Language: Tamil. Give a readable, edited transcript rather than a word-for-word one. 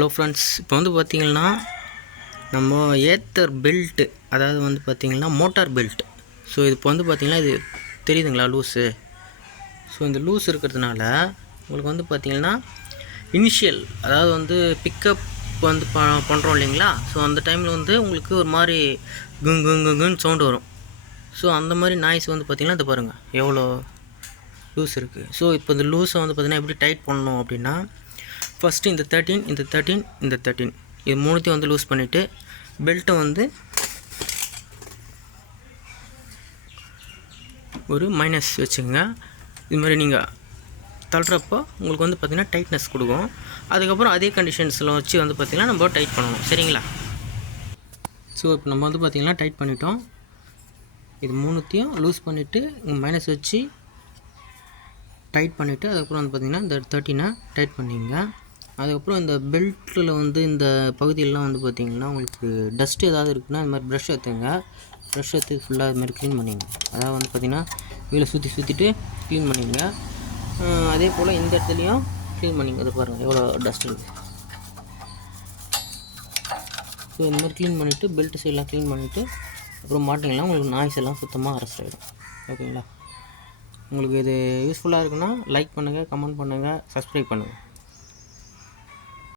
ஹலோ ஃப்ரெண்ட்ஸ், இப்போ வந்து பார்த்திங்கன்னா நம்ம ஏத்தர் பெல்ட்டு, அதாவது வந்து பார்த்திங்கன்னா மோட்டார் பெல்ட். ஸோ இப்போ வந்து பார்த்திங்கன்னா இது தெரியுதுங்களா லூஸு. ஸோ இந்த லூஸ் இருக்கிறதுனால உங்களுக்கு வந்து பார்த்திங்கன்னா இனிஷியல், அதாவது வந்து பிக்கப் வந்து பண்ணுறோம் இல்லைங்களா. ஸோ அந்த டைமில் வந்து உங்களுக்கு ஒரு மாதிரி குங்குன்னு சவுண்டு வரும். ஸோ அந்த மாதிரி நாய்ஸ் வந்து பார்த்திங்கன்னா இது பாருங்கள் எவ்வளோ லூஸ் இருக்குது. ஸோ இப்போ இந்த லூஸை வந்து பார்த்திங்கன்னா எப்படி டைட் பண்ணணும் அப்படின்னா, ஃபஸ்ட்டு இந்த 13 இது மூணுத்தையும் வந்து லூஸ் பண்ணிவிட்டு பெல்ட்டை வந்து ஒரு மைனஸ் வச்சுக்கோங்க. இது மாதிரி நீங்கள் தள்ளுறப்போ உங்களுக்கு வந்து பார்த்திங்கன்னா டைட்னஸ் கொடுக்கும். அதுக்கப்புறம் அதே கண்டிஷன்ஸில் வச்சு வந்து பார்த்திங்கன்னா நம்ம டைட் பண்ணணும், சரிங்களா. ஸோ இப்போ நம்ம வந்து பார்த்திங்கன்னா டைட் பண்ணிட்டோம். இது மூணுத்தையும் லூஸ் பண்ணிவிட்டு மைனஸ் வச்சு டைட் பண்ணிவிட்டு அதுக்கப்புறம் வந்து பார்த்திங்கன்னா இந்த 13 டைட் பண்ணிங்க. அதுக்கப்புறம் இந்த பெல்ட்டில் வந்து இந்த பகுதியெல்லாம் வந்து பார்த்திங்கன்னா உங்களுக்கு டஸ்ட் ஏதாவது இருக்குன்னா இந்த மாதிரி ப்ரஷ் எடுத்துங்க. ப்ரஷ் எடுத்து ஃபுல்லாக இது மாதிரி க்ளீன் பண்ணிங்க. அதாவது வந்து பார்த்திங்கன்னா வீட்டில் சுற்றிட்டு க்ளீன் பண்ணிங்க. அதே போல் இந்த இடத்துலையும் க்ளீன் பண்ணிங்க. அது பாருங்கள் எவ்வளோ டஸ்ட் இருக்குது. ஸோ இந்த மாதிரி க்ளீன் பண்ணிவிட்டு பெல்ட் சைடெலாம் க்ளீன் பண்ணிவிட்டு அப்புறம் மாட்டிங்கன்னா உங்களுக்கு நாய்ஸ் எல்லாம் சுத்தமாக அரெஸ்ட் ஆகிடும். ஓகேங்களா. உங்களுக்கு இது யூஸ்ஃபுல்லாக இருக்குன்னா லைக் பண்ணுங்கள், கமெண்ட் பண்ணுங்கள், சப்ஸ்கிரைப் பண்ணுங்கள்.